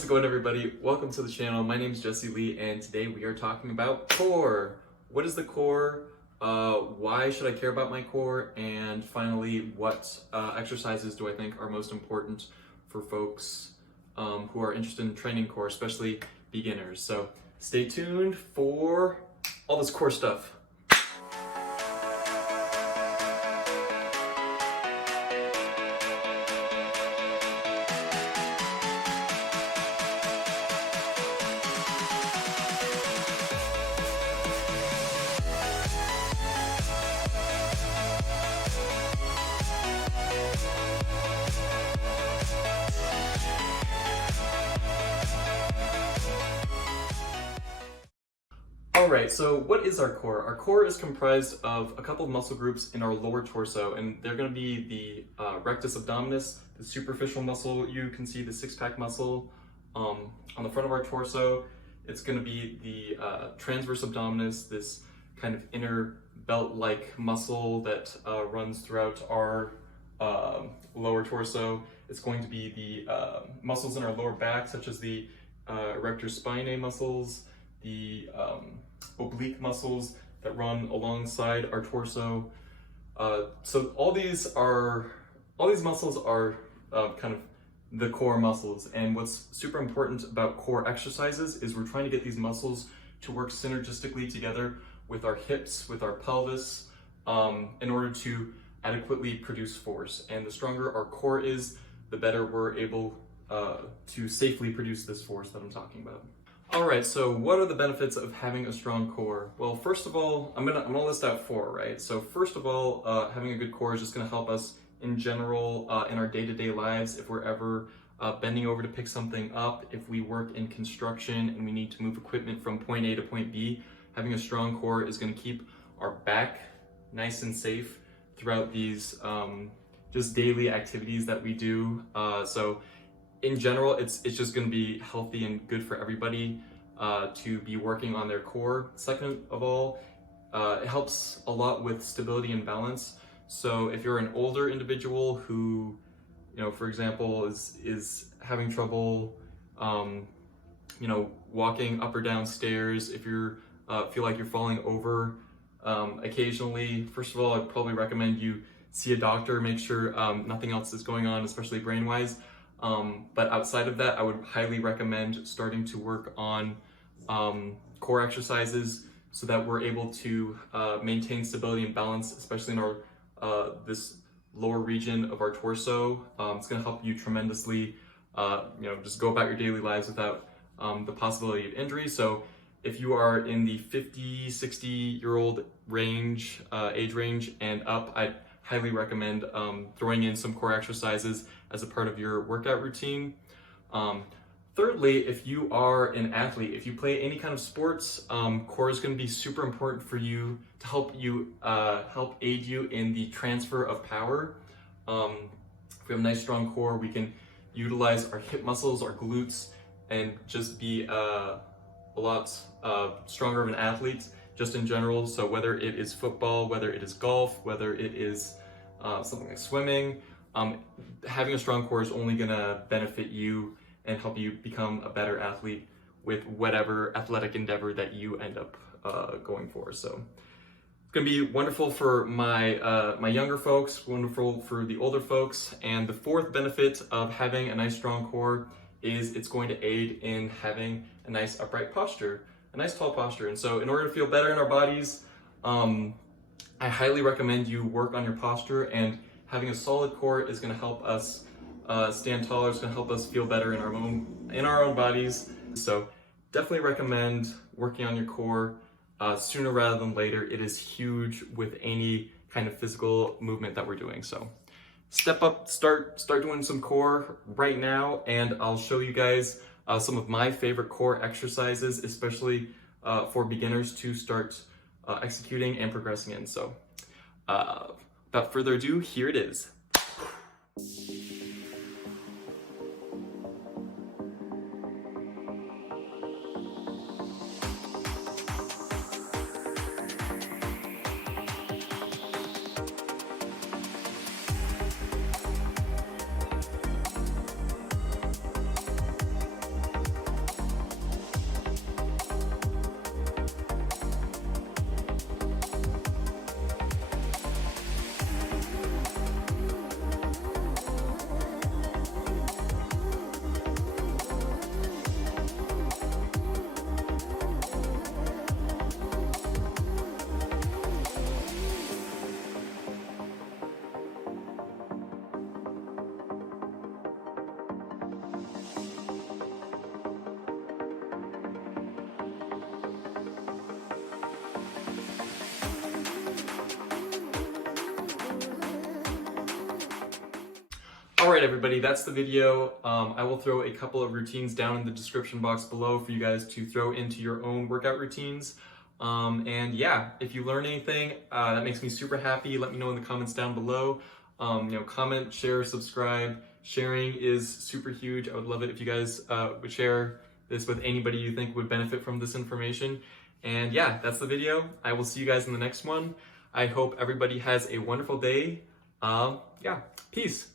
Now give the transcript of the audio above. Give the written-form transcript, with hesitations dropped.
How's it going, everybody? Welcome to the channel. My name is Jesse Lee, and today we are talking about core. What is the core? Why should I care about my core? And finally, what exercises do I think are most important for folks who are interested in training core, especially beginners? So stay tuned for all this core stuff. Alright, so what is our core? Our core is comprised of a couple of muscle groups in our lower torso, and they're going to be the rectus abdominis, the superficial muscle. You can see the six-pack muscle on the front of our torso. It's going to be the transverse abdominis, this kind of inner belt-like muscle that runs throughout our lower torso. It's going to be the muscles in our lower back, such as the erector spinae muscles, the oblique muscles that run alongside our torso. So all these muscles are kind of the core muscles. And what's super important about core exercises is we're trying to get these muscles to work synergistically together with our hips, with our pelvis, in order to adequately produce force. And the stronger our core is, the better we're able to safely produce this force that I'm talking about. All right, so what are the benefits of having a strong core? Well, first of all, I'm gonna list out four, right? So first of all, having a good core is just gonna help us in general in our day-to-day lives. If we're ever bending over to pick something up, if we work in construction and we need to move equipment from point A to point B, having a strong core is gonna keep our back nice and safe throughout these just daily activities that we do. So in general, it's just going to be healthy and good for everybody to be working on their core. Second of all, it helps a lot with stability and balance. So if you're an older individual who, for example, is having trouble, walking up or down stairs, if you feel like you're falling over occasionally, first of all, I'd probably recommend you see a doctor, make sure nothing else is going on, especially brain-wise. But outside of that, I would highly recommend starting to work on core exercises so that we're able to maintain stability and balance, especially in our this lower region of our torso. It's going to help you tremendously, just go about your daily lives without the possibility of injury. So if you are in the 50, 60-year-old range, age range and up, I'd highly recommend throwing in some core exercises as a part of your workout routine. Thirdly, if you are an athlete, if you play any kind of sports, core is going to be super important for you to help aid you in the transfer of power. If we have a nice strong core, we can utilize our hip muscles, our glutes, and just be a lot stronger of an athlete just in general. So whether it is football, whether it is golf, whether it is something like swimming, having a strong core is only gonna benefit you and help you become a better athlete with whatever athletic endeavor that you end up going for. So it's gonna be wonderful for my younger folks, wonderful for the older folks. And the fourth benefit of having a nice strong core is it's going to aid in having a nice upright posture, a nice tall posture. And so in order to feel better in our bodies, I highly recommend you work on your posture, and having a solid core is going to help us stand taller. It's going to help us feel better in our own bodies. So definitely recommend working on your core sooner rather than later. It is huge with any kind of physical movement that we're doing. So step up, start doing some core right now, and I'll show you guys some of my favorite core exercises, especially for beginners to start executing and progressing in. So without further ado, here it is. right, everybody, that's the video. I will throw a couple of routines down in the description box below for you guys to throw into your own workout routines. And yeah, if you learn anything, that makes me super happy. Let me know in the comments down below. Comment, share, subscribe. Sharing is super huge. I would love it if you guys would share this with anybody you think would benefit from this information. And yeah, that's the video. I will see you guys in the next one. I hope everybody has a wonderful day. Yeah, peace.